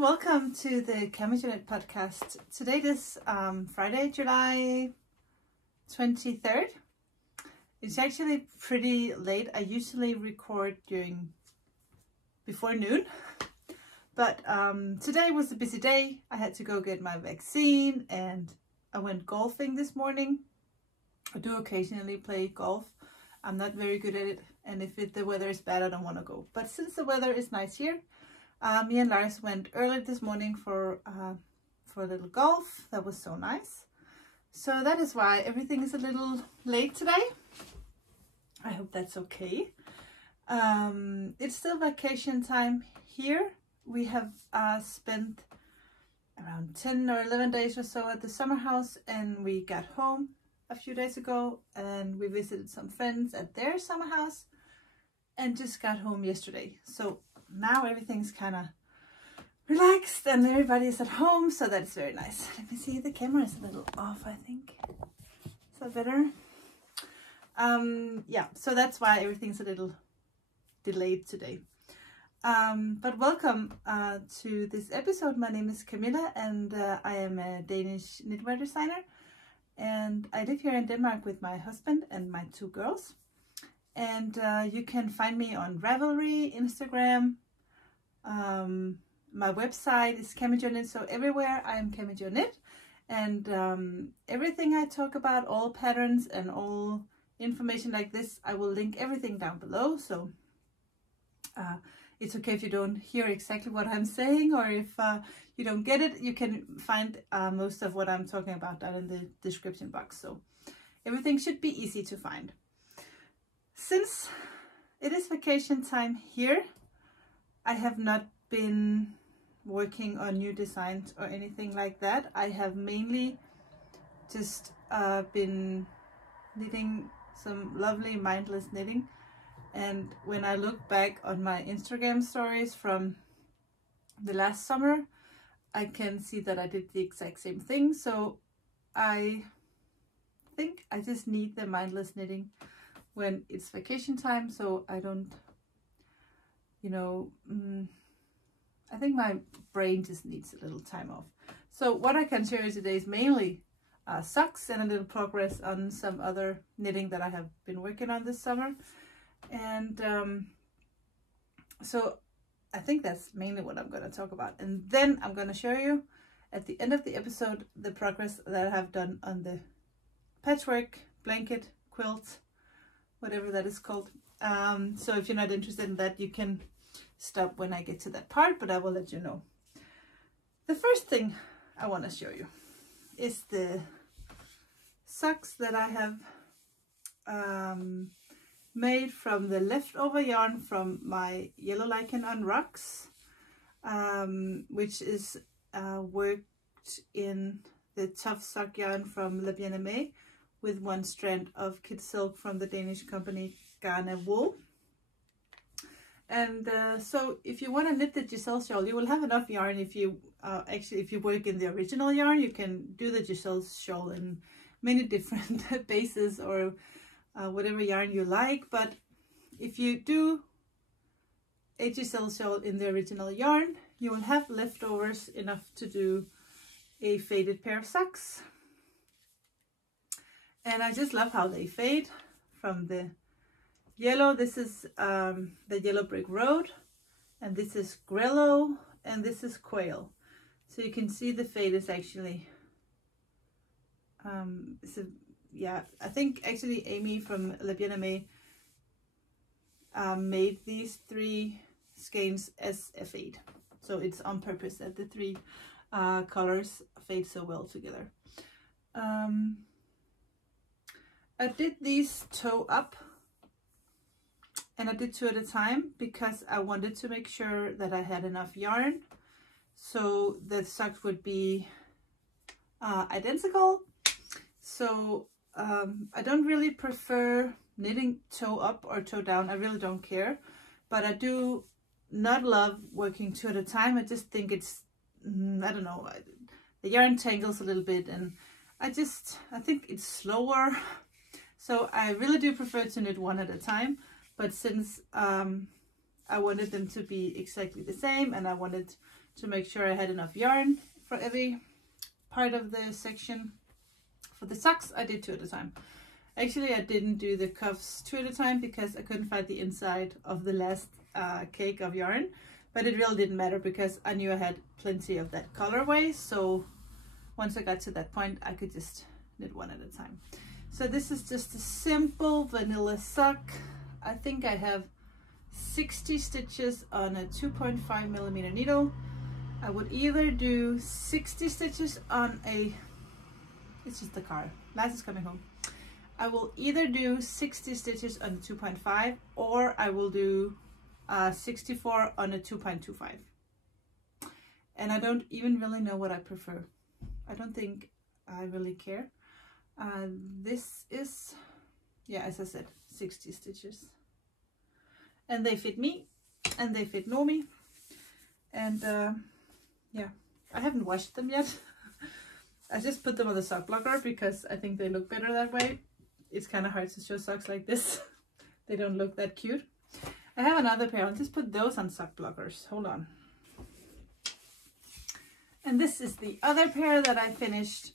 and welcome to the CamijoKnit podcast. Today is Friday, July 23rd. It's actually pretty late. I usually record before noon, but today was a busy day. I had to go get my vaccine and I went golfing this morning. I do occasionally play golf. I'm not very good at it, and if the weather is bad, I don't want to go. But since the weather is nice here, me and Lars went early this morning for a little golf. That was so nice. So that is why everything is a little late today. I hope that's okay. It's still vacation time here. We have spent around 10 or 11 days or so at the summer house, and we got home a few days ago and we visited some friends at their summer house and just got home yesterday. So now everything's kind of relaxed and everybody is at home, so that's very nice. Let me see, the camera is a little off, I think. Is that better? Yeah, so that's why everything's a little delayed today. But welcome to this episode. My name is Camilla and I am a Danish knitwear designer, and I live here in Denmark with my husband and my two girls. And you can find me on Ravelry, Instagram. My website is CamijoKnit, so everywhere I am CamijoKnit. And everything I talk about, all patterns and all information like this, I will link everything down below. So it's okay if you don't hear exactly what I'm saying, or if you don't get it, you can find most of what I'm talking about down in the description box. So everything should be easy to find. Since it is vacation time here, I have not been working on new designs or anything like that. I have mainly just been knitting some lovely mindless knitting. And when I look back on my Instagram stories from the last summer, I can see that I did the exact same thing. So I think I just need the mindless knitting when it's vacation time, so I don't, I think my brain just needs a little time off. So what I can share today is mainly socks and a little progress on some other knitting that I have been working on this summer. And so I think that's mainly what I'm going to talk about. And then I'm going to show you at the end of the episode the progress that I have done on the patchwork, blanket, quilt, whatever that is called. So if you're not interested in that, you can stop when I get to that part, but I will let you know. The first thing I want to show you is the socks that I have made from the leftover yarn from my yellow Lichen on rocks, which is worked in the tough sock yarn from Le Bien-Aimé with one strand of kid silk from the Danish company Garnet Wool. And so if you want to knit the Giselle shawl, you will have enough yarn. If you if you work in the original yarn, you can do the Giselle shawl in many different bases or whatever yarn you like. But if you do a Giselle shawl in the original yarn, you will have leftovers enough to do a faded pair of socks. And I just love how they fade from the yellow. This is the Yellow Brick Road, and this is Grello, and this is Quail. So you can see the fade is actually yeah, I think actually Amy from Le Bien-Aimé made these three skeins as a fade. So it's on purpose that the three colors fade so well together. I did these toe up, and I did two at a time because I wanted to make sure that I had enough yarn so the socks would be identical. So I don't really prefer knitting toe up or toe down. I really don't care, but I do not love working two at a time. I just think it's, I don't know, the yarn tangles a little bit, and I think it's slower. So I really do prefer to knit one at a time, but since I wanted them to be exactly the same and I wanted to make sure I had enough yarn for every part of the section. For the socks, I did 2 at a time. Actually, I didn't do the cuffs 2 at a time because I couldn't find the inside of the last cake of yarn, but it really didn't matter because I knew I had plenty of that colorway. So once I got to that point, I could just knit 1 at a time. So this is just a simple vanilla sock. I think I have 60 stitches on a 2.5mm needle. I would either do 60 stitches on a, it's just the car, Laz is coming home. I will either do 60 stitches on a 2.5 or I will do 64 on a 2.25. And I don't even really know what I prefer. I don't think I really care. This is, yeah, as I said, 60 stitches. And they fit me and they fit Nomi. And yeah, I haven't washed them yet. I just put them on the sock blocker because I think they look better that way. It's kind of hard to show socks like this. They don't look that cute. I have another pair. I'll just put those on sock blockers. Hold on. And this is the other pair that I finished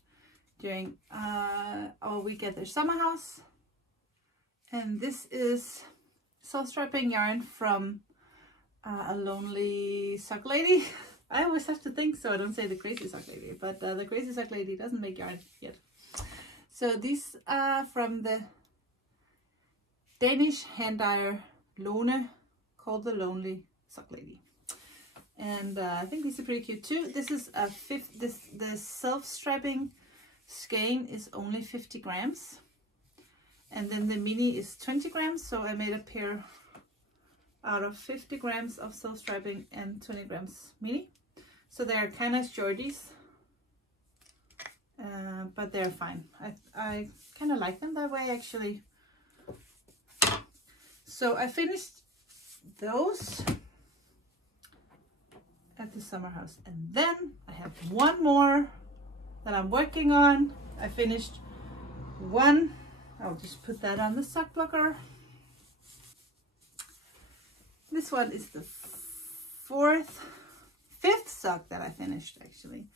during our week at their summer house. And this is self-strapping yarn from a lonely sock lady. I always have to think so I don't say the crazy sock lady, but the crazy sock lady doesn't make yarn yet. So these are from the Danish hand dyer Lone, called the Lonely Sock Lady. And I think these are pretty cute too. This is a the self-strapping skein is only 50 grams. And then the mini is 20 grams. So I made a pair out of 50 grams of self-strapping and 20 grams mini. So they're kind of shorties. But they're fine. I kind of like them that way actually. So I finished those at the summer house, and then I have one more that I'm working on. I finished one. I'll just put that on the sock blocker. This one is the fifth sock that I finished actually.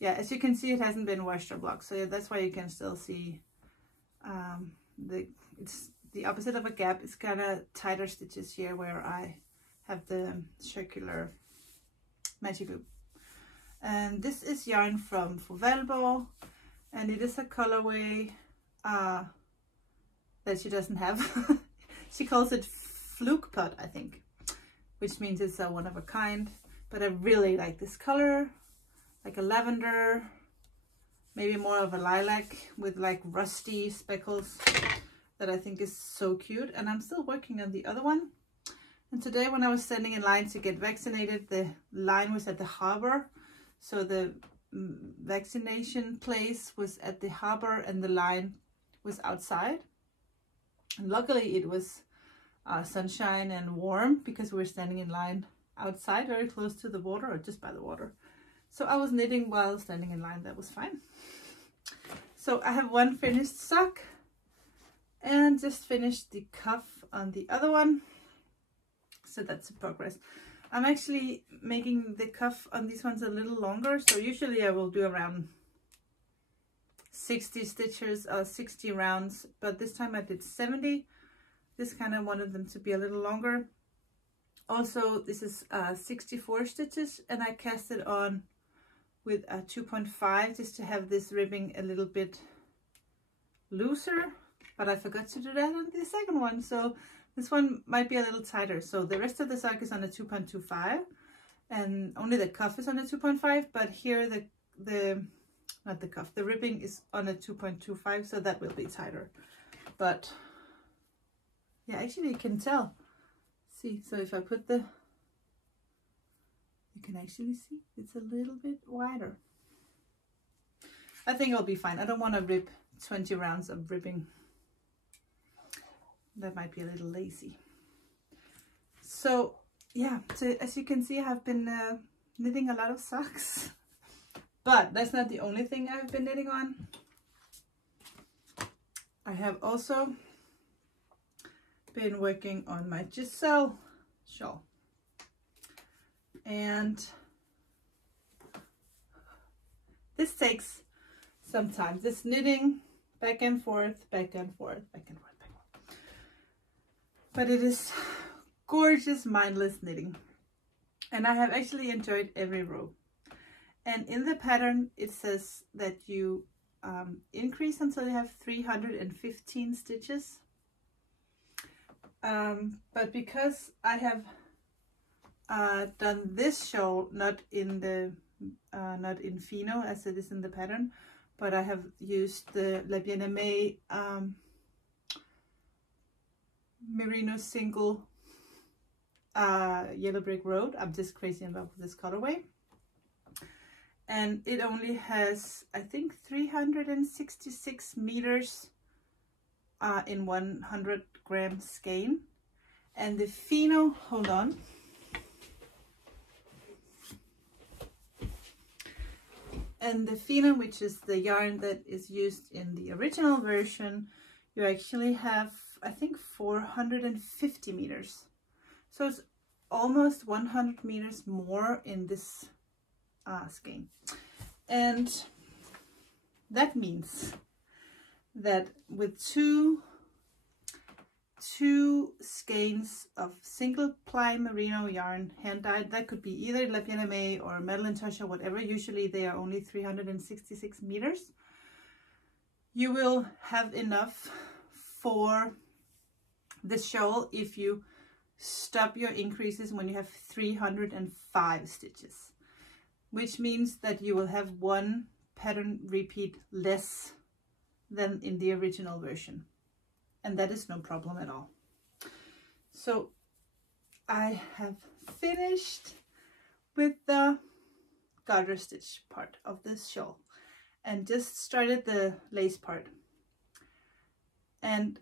Yeah, as you can see, it hasn't been washed or blocked, so that's why you can still see it's the opposite of a gap. It's kind of tighter stitches here where I have the circular magic loop. And this is yarn from Fovelbo, and it is a colorway that she doesn't have. She calls it fluke pot, I think, which means it's a one of a kind. But I really like this color, like a lavender, maybe more of a lilac with like rusty speckles, that I think is so cute. And I'm still working on the other one. And today when I was standing in line to get vaccinated, the line was at the harbor. So the vaccination place was at the harbor and the line was outside. And luckily it was sunshine and warm because we were standing in line outside, very close to the water, or just by the water. So I was knitting while standing in line. That was fine. So I have one finished sock and just finished the cuff on the other one. So that's a progress. I'm actually making the cuff on these ones a little longer. So usually I will do around 60 stitches or 60 rounds, but this time I did 70. This kind of wanted them to be a little longer. Also, this is 64 stitches, and I cast it on with a 2.5 just to have this ribbing a little bit looser, but I forgot to do that on the second one, so this one might be a little tighter. So the rest of the sock is on a 2.25 and only the cuff is on a 2.5, but here not the cuff, the ribbing is on a 2.25, so that will be tighter. But yeah, actually you can tell. See, so if I put you can actually see it's a little bit wider. I think I'll be fine. I don't want to rip 20 rounds of ribbing. That might be a little lazy. So yeah, so as you can see, I've been knitting a lot of socks, but that's not the only thing I've been knitting on. I have also been working on my Giselle shawl, and this takes some time. This knitting back and forth, back and forth, back and forth, back and forth. But it is gorgeous mindless knitting. And I have actually enjoyed every row. And in the pattern, it says that you increase until you have 315 stitches. But because I have done this shawl not in fino as it is in the pattern, but I have used the La Bien-Aimée merino single yellow brick road. I'm just crazy in love with this colorway, and it only has, I think, 366 meters in 100 gram skein. And the fino, hold on, and the fino, which is the yarn that is used in the original version, you actually have, I think, 450 meters. So it's almost 100 meters more in this skein. And that means that with two skeins of single ply merino yarn, hand dyed, that could be either La Bien-Aimée or Madeline Tosh or whatever, usually they are only 366 meters, you will have enough for this shawl if you stop your increases when you have 305 stitches, which means that you will have one pattern repeat less than in the original version. And that is no problem at all. So I have finished with the garter stitch part of this shawl and just started the lace part. And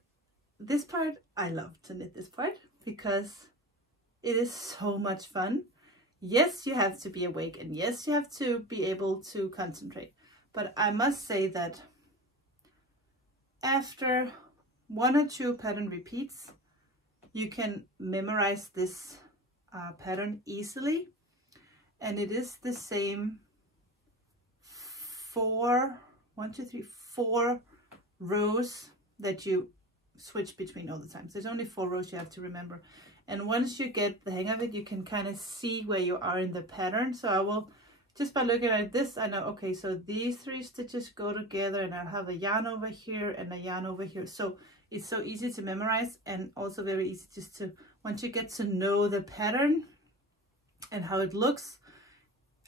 this part, I love to knit this part because it is so much fun. Yes, you have to be awake, and yes, you have to be able to concentrate. But I must say that after 1 or 2 pattern repeats, you can memorize this pattern easily. And it is the same 4 rows that you switch between all the time. So there's only 4 rows you have to remember. And once you get the hang of it, you can kind of see where you are in the pattern. So I will, just by looking at this, I know, okay, so these 3 stitches go together, and I'll have a yarn over here and a yarn over here. So it's so easy to memorize, and also very easy just to, once you get to know the pattern and how it looks,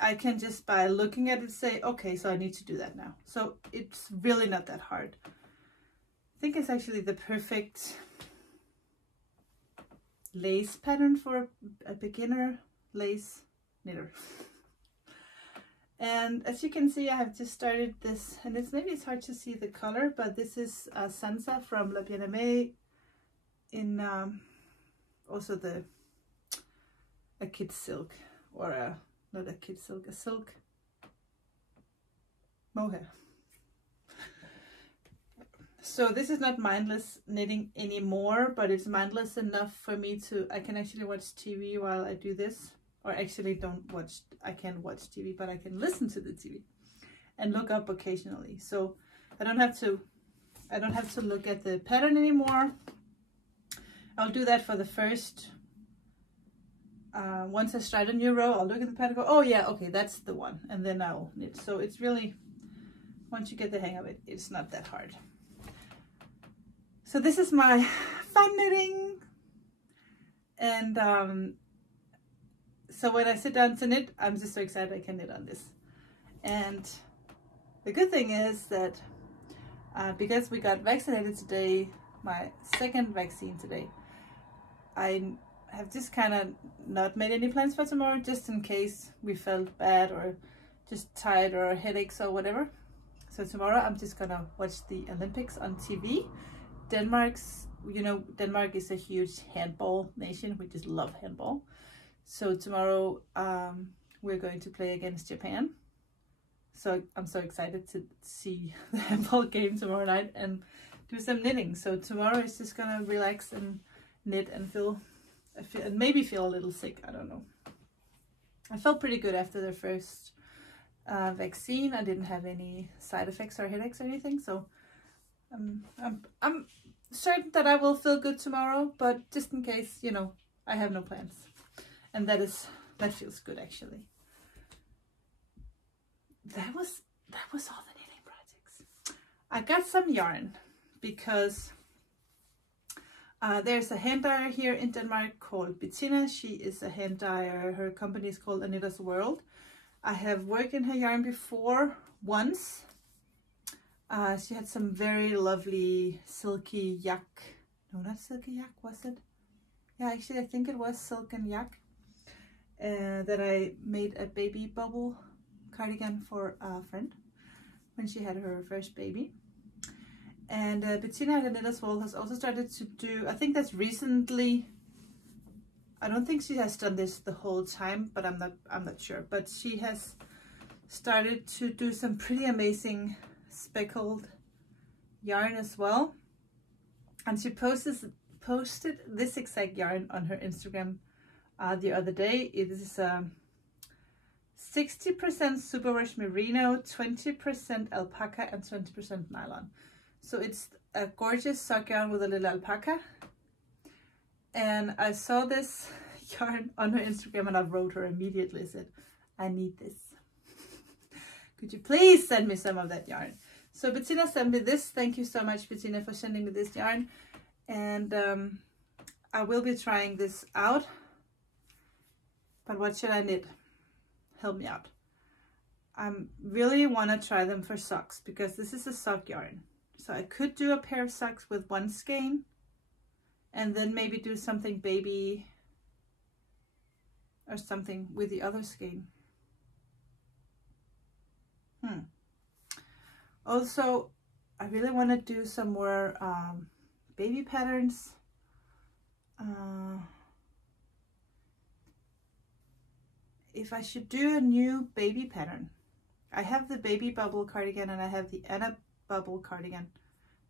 I can just by looking at it say, okay, so I need to do that now. So it's really not that hard. I think it's actually the perfect lace pattern for a beginner lace knitter. And as you can see, I have just started this, and maybe it's hard to see the color, but this is Sansa from La Bien-Aimée in also a kid silk, or not a kid silk, a silk mohair. So this is not mindless knitting anymore, but it's mindless enough for me to, I can actually watch TV while I do this. Or actually I can't watch TV, but I can listen to the TV and look up occasionally. So I don't have to look at the pattern anymore. I'll do that for the first, once I start a new row, I'll look at the pattern and go, oh yeah, okay, that's the one. And then I'll knit. So it's really, once you get the hang of it, it's not that hard. So this is my fun knitting. And so when I sit down to knit, I'm just so excited I can knit on this. And the good thing is that because we got vaccinated today, my second vaccine today, I have just kind of not made any plans for tomorrow, just in case we felt bad or just tired or headaches or whatever. So tomorrow I'm just gonna watch the Olympics on TV. Denmark's, you know, Denmark is a huge handball nation. We just love handball. So tomorrow we're going to play against Japan. So I'm so excited to see the handball game tomorrow night and do some knitting. So tomorrow is just gonna relax and knit and maybe feel a little sick. I don't know. I felt pretty good after the first vaccine. I didn't have any side effects or headaches or anything, so I'm certain that I will feel good tomorrow, but just in case, you know, I have no plans. And that feels good actually. That was all the knitting projects. I got some yarn because there's a hand dyer here in Denmark called Bettina. She is a hand dyer. Her company is called A Knitter's World. I have worked in her yarn before once. She had some very lovely silky yak. No, not silky yak, was it? Yeah, actually I think it was silk and yak. That I made a baby bubble cardigan for a friend when she had her first baby. And Bettina at Knitter's World has also started to do, I think that's recently, I don't think she has done this the whole time, but I'm not sure. But she has started to do some pretty amazing speckled yarn as well. And she posted this exact yarn on her Instagram the other day. It is 60% superwash merino, 20% alpaca, and 20% nylon. So it's a gorgeous sock yarn with a little alpaca. And I saw this yarn on her Instagram and I wrote her immediately. I said, I need this. Could you please send me some of that yarn? So Bettina sent me this. Thank you so much, Bettina, for sending me this yarn. And I will be trying this out. But what should I knit? Help me out. I really want to try them for socks because this is a sock yarn. So I could do a pair of socks with one skein and then maybe do something baby or something with the other skein. Also, I really want to do some more baby patterns. If I should do a new baby pattern. I have the baby bubble cardigan and I have the Anna bubble cardigan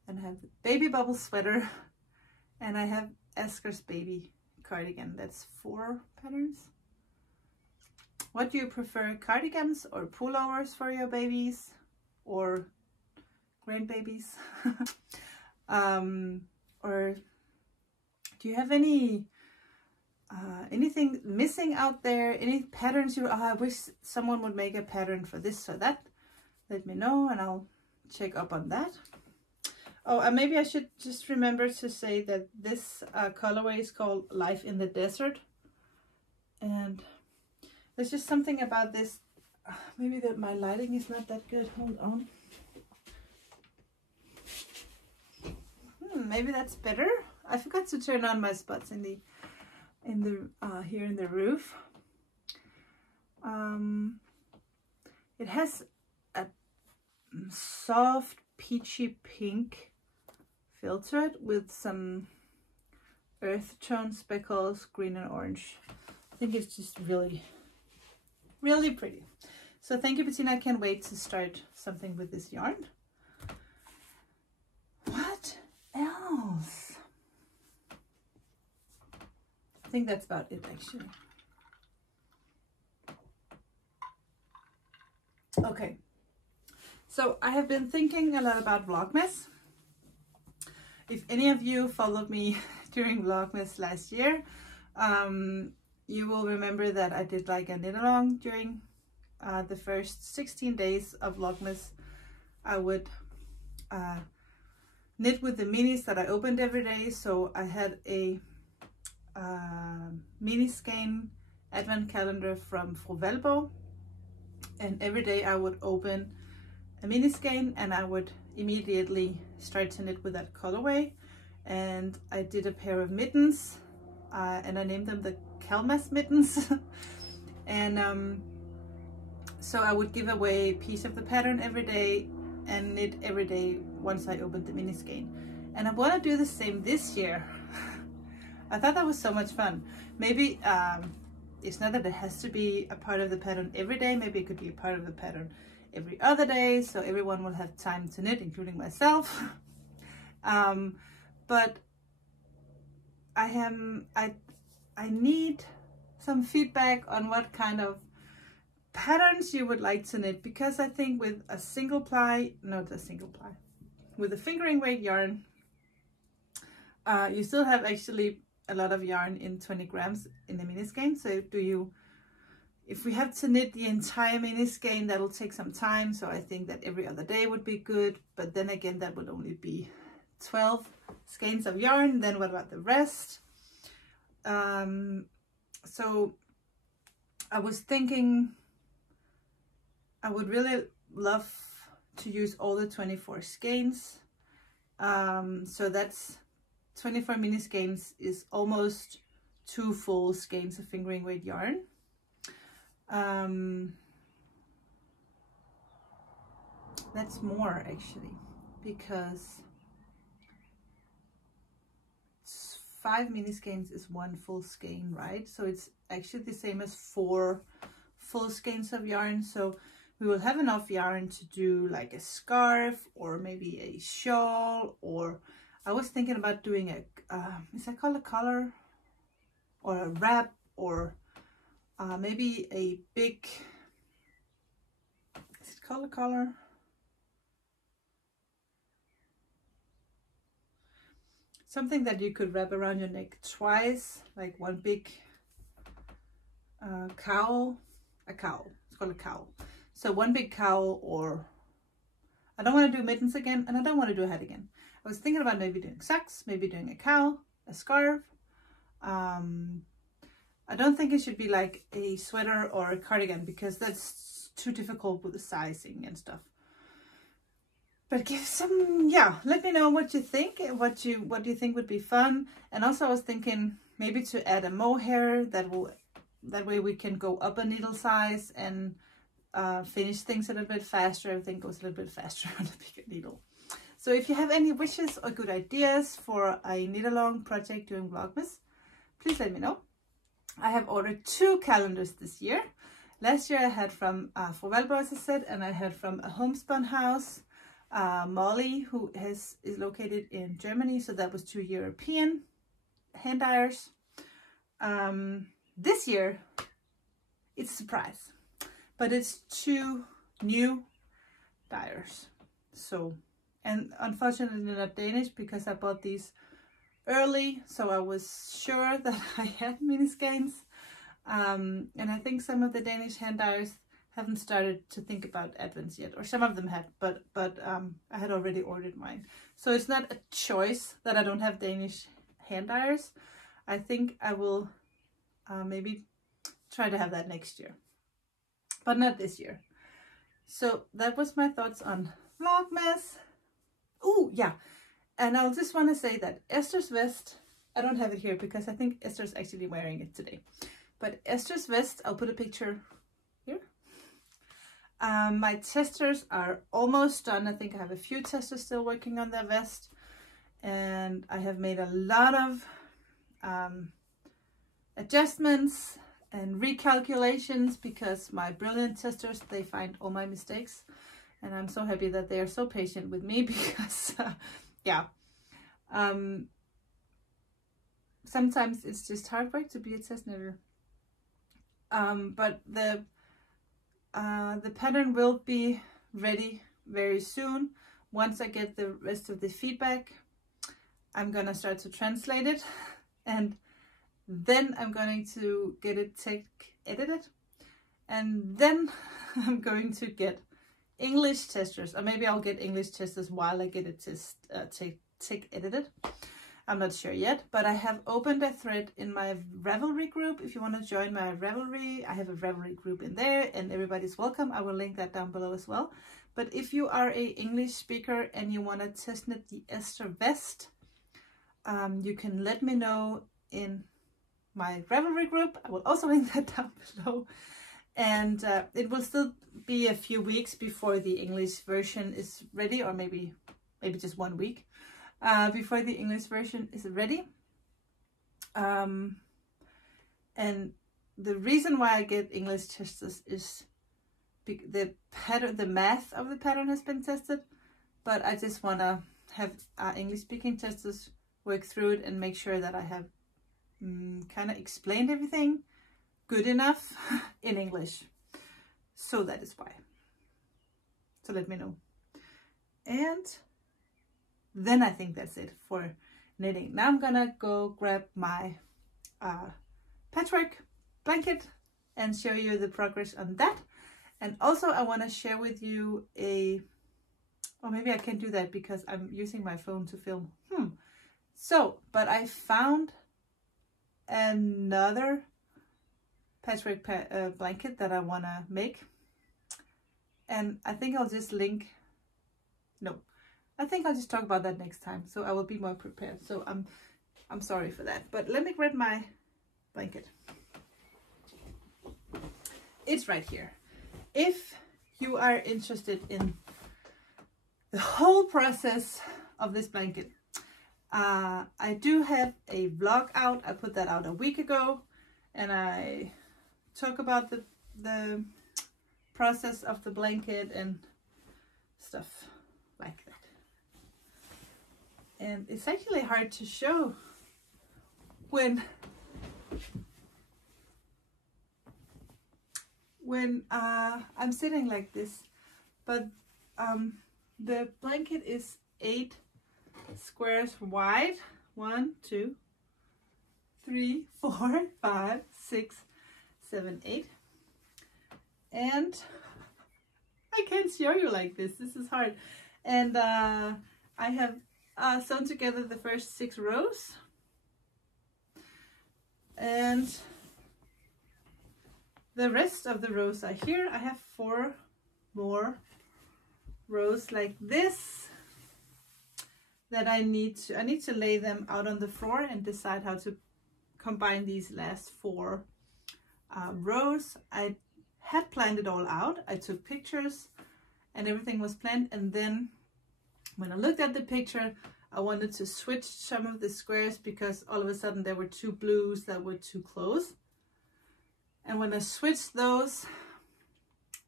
and I have the baby bubble sweater and I have Asker's baby cardigan. That's 4 patterns. What do you prefer, cardigans or pullovers for your babies or grandbabies? Or do you have any anything missing out there? Any patterns you I wish someone would make a pattern for this or that? Let me know and I'll check up on that. Oh, and maybe I should just remember to say that this colorway is called Life in the Desert. And there's just something about this. Maybe that my lighting is not that good. Hold on. Maybe that's better. I forgot to turn on my spots in the here in the roof. It has a soft peachy pink filter with some earth tone speckles, green and orange. I think it's just really pretty. So thank you, Bettina. I can't wait to start something with this yarn. What else? I think that's about it actually. Okay, so I have been thinking a lot about Vlogmas. If any of you followed me during Vlogmas last year, you will remember that I did like a knit along during the first 16 days of Vlogmas. I would knit with the minis that I opened every day. So I had a mini skein advent calendar from Fru Valborg, and every day I would open a mini skein and I would immediately start to knit with that colorway. And I did a pair of mittens and I named them the Kalmas mittens. And so I would give away a piece of the pattern every day and knit every day once I opened the mini skein. And I want to do the same this year. I thought that was so much fun. Maybe it's not that it has to be a part of the pattern every day. Maybe it could be a part of the pattern every other day, so everyone will have time to knit, including myself. But I need some feedback on what kind of patterns you would like to knit, because I think with a single ply, not a single ply, with a fingering weight yarn, you still have actually a lot of yarn in 20 grams in the mini skein. So if we have to knit the entire mini skein, that'll take some time. So I think that every other day would be good, but then again, that would only be 12 skeins of yarn. Then what about the rest? So I was thinking I would really love to use all the 24 skeins. So that's 24 mini skeins is almost 2 full skeins of fingering weight yarn. That's more actually, because 5 mini skeins is 1 full skein, right? So it's actually the same as 4 full skeins of yarn. So we will have enough yarn to do like a scarf or maybe a shawl, or I was thinking about doing a, is that called a collar or a wrap, or maybe a big, is it called a collar? Something that you could wrap around your neck twice, like one big cowl, a cowl, it's called a cowl. So one big cowl, or I don't want to do mittens again, and I don't want to do a hat again. I was thinking about maybe doing socks, maybe doing a cowl, a scarf. I don't think it should be like a sweater or a cardigan, because that's too difficult with the sizing and stuff. But give some, yeah, let me know what you think, what you think would be fun. And also I was thinking maybe to add a mohair that way we can go up a needle size and finish things a little bit faster. Everything goes a little bit faster on a bigger needle. So if you have any wishes or good ideas for a knit along project during Vlogmas, please let me know. I have ordered 2 calendars this year. Last year I had from for Valborg, as I said, and I had from a homespun house, Molly, who is located in Germany. So that was 2 European hand dyers. This year it's a surprise, but it's 2 new dyers. So, and unfortunately not Danish, because I bought these early, so I was sure that I had mini skeins. And I think some of the Danish hand dyers haven't started to think about advents yet, or some of them had, but I had already ordered mine. So it's not a choice that I don't have Danish hand dyers. I think I will maybe try to have that next year, but not this year. So that was my thoughts on Vlogmas. Oh yeah, and I'll just want to say that Esther's vest, I don't have it here because I think Esther's actually wearing it today. But Esther's vest, I'll put a picture here. My testers are almost done. I think I have a few testers still working on their vest. And I have made a lot of adjustments and recalculations, because my brilliant testers, they find all my mistakes. And I'm so happy that they are so patient with me, because yeah, sometimes it's just hard work to be a test knitter. But the pattern will be ready very soon. Once I get the rest of the feedback, I'm gonna start to translate it, and then I'm going to get it edited, and then I'm going to get English testers, or maybe I'll get English testers while I get it edited. I'm not sure yet, but I have opened a thread in my Ravelry group. If you want to join my Ravelry, I have a Ravelry group in there, and everybody's welcome. I will link that down below as well. But if you are a English speaker and you want to test knit the Esther vest, you can let me know in my Ravelry group. I will also link that down below. And it will still be a few weeks before the English version is ready, or maybe just 1 week. Before the English version is ready. And the reason why I get English testers is the math of the pattern has been tested, but I just want to have English speaking testers work through it and make sure that I have kind of explained everything good enough in English. So that is why. So let me know. And then I think that's it for knitting. Now I'm gonna go grab my patchwork blanket and show you the progress on that. And also I want to share with you or maybe I can't do that because I'm using my phone to film. So, but I found another patchwork blanket that I want to make. And I think I'll just I think I'll just talk about that next time. So I will be more prepared. So I'm sorry for that. But let me grab my blanket. It's right here. If you are interested in the whole process of this blanket, I do have a vlog out. I put that out a week ago, and I talk about the process of the blanket and stuff like that. And it's actually hard to show when I'm sitting like this, but the blanket is 8 squares wide. 1, 2, 3, 4, 5, 6, 7, 8. And I can't show you like this. This is hard. And I have sewn together the first 6 rows. And the rest of the rows are here. I have 4 more rows like this that I need to lay them out on the floor and decide how to combine these last 4 rows. I had planned it all out. I took pictures and everything was planned, and then when I looked at the picture, I wanted to switch some of the squares because all of a sudden there were 2 blues that were too close. And when I switched those,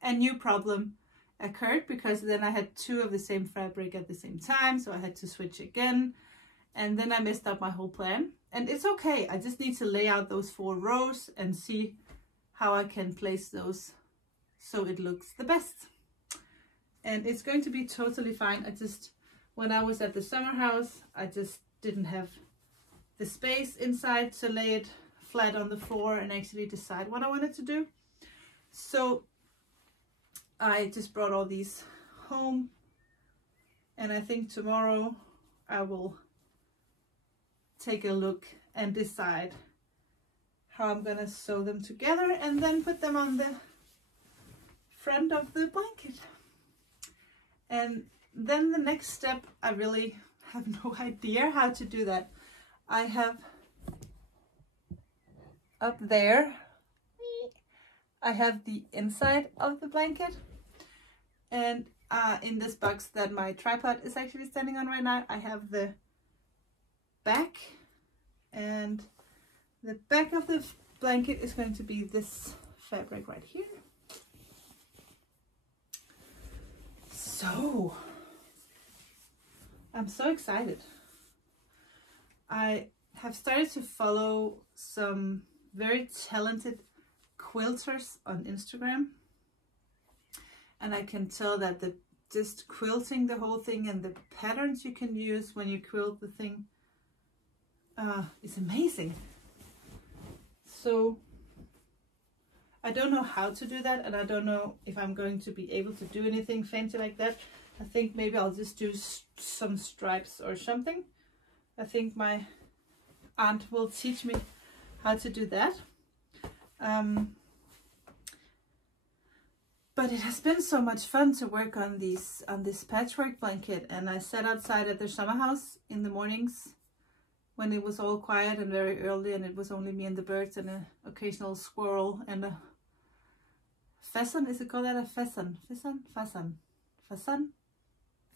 a new problem occurred because then I had 2 of the same fabric at the same time, so I had to switch again, and then I messed up my whole plan. And it's okay, I just need to lay out those 4 rows and see how I can place those so it looks the best. And it's going to be totally fine. When I was at the summer house, I just didn't have the space inside to lay it flat on the floor and actually decide what I wanted to do. So I just brought all these home, and I think tomorrow I will take a look and decide how I'm gonna sew them together and then put them on the front of the blanket. And then the next step, I really have no idea how to do that. I have up there, I have the inside of the blanket, and in this box that my tripod is actually standing on right now, I have the back, and the back of the blanket is going to be this fabric right here. So I'm so excited. I have started to follow some very talented quilters on Instagram, and I can tell that just quilting the whole thing and the patterns you can use when you quilt the thing is amazing. So I don't know how to do that, and I don't know if I'm going to be able to do anything fancy like that. I think maybe I'll just do some stripes or something. I think my aunt will teach me how to do that. But it has been so much fun to work on this patchwork blanket, and I sat outside at their summer house in the mornings when it was all quiet and very early, and it was only me and the birds and an occasional squirrel and a pheasant. Is it called that? A pheasant? Pheasant?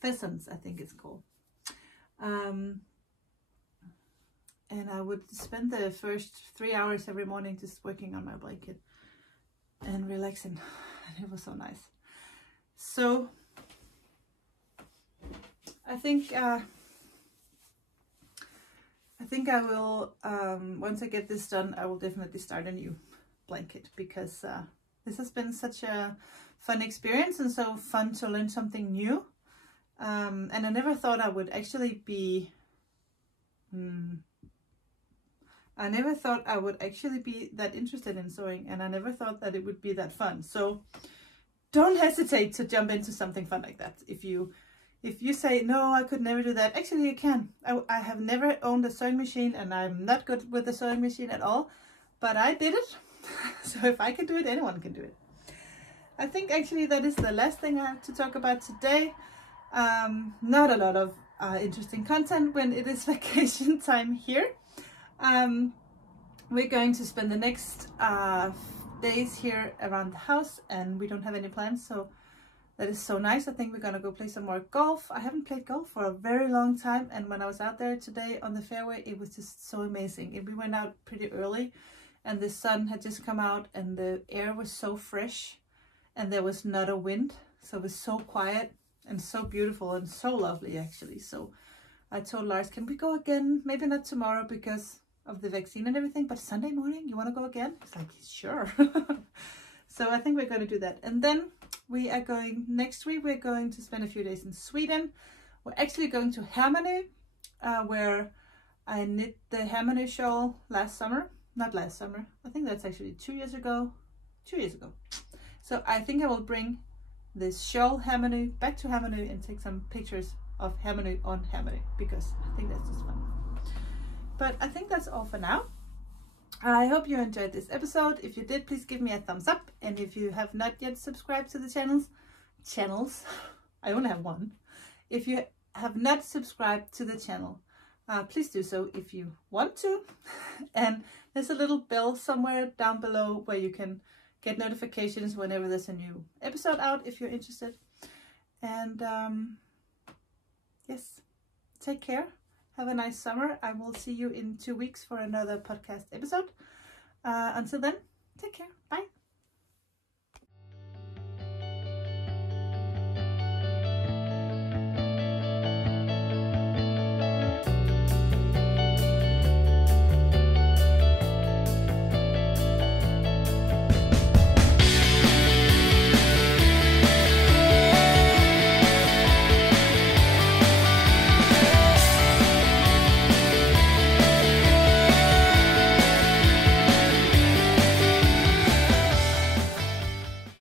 Pheasants, I think it's called. And I would spend the first 3 hours every morning just working on my blanket and relaxing, and it was so nice. So I think I will, once I get this done, I will definitely start a new blanket, because This has been such a fun experience and so fun to learn something new. And I never thought I would actually be... I never thought I would actually be that interested in sewing, and I never thought that it would be that fun. So don't hesitate to jump into something fun like that. If you say, no, I could never do that, actually you can. I have never owned a sewing machine, and I'm not good with the sewing machine at all, but I did it. So if I can do it, anyone can do it. I think actually that is the last thing I have to talk about today. Not a lot of interesting content when it is vacation time here. We're going to spend the next days here around the house, and we don't have any plans, so that is so nice. I think we're gonna go play some more golf. I haven't played golf for a very long time, and when I was out there today on the fairway, it was just so amazing. And we went out pretty early, and the sun had just come out, and the air was so fresh, and there was not a wind, so it was so quiet and so beautiful and so lovely actually. So I told Lars, can we go again? Maybe not tomorrow because of the vaccine and everything, but Sunday morning, you want to go again? It's like, sure. So I think we're going to do that. And then we are going, next week, we're going to spend a few days in Sweden. We're actually going to Hammarby, where I knit the Hammarby shawl last summer. Not last summer. I think that's actually 2 years ago. 2 years ago. So I think I will bring this shawl Hammarby back to Hammarby and take some pictures of Hammarby on Hammarby, because I think that's just fun. But I think that's all for now. I hope you enjoyed this episode. If you did, please give me a thumbs up. And if you have not yet subscribed to the channels, I only have one. If you have not subscribed to the channel, please do so if you want to. And there's a little bell somewhere down below where you can get notifications whenever there's a new episode out if you're interested. And yes, take care. Have a nice summer. I will see you in 2 weeks for another podcast episode. Until then, take care. Bye.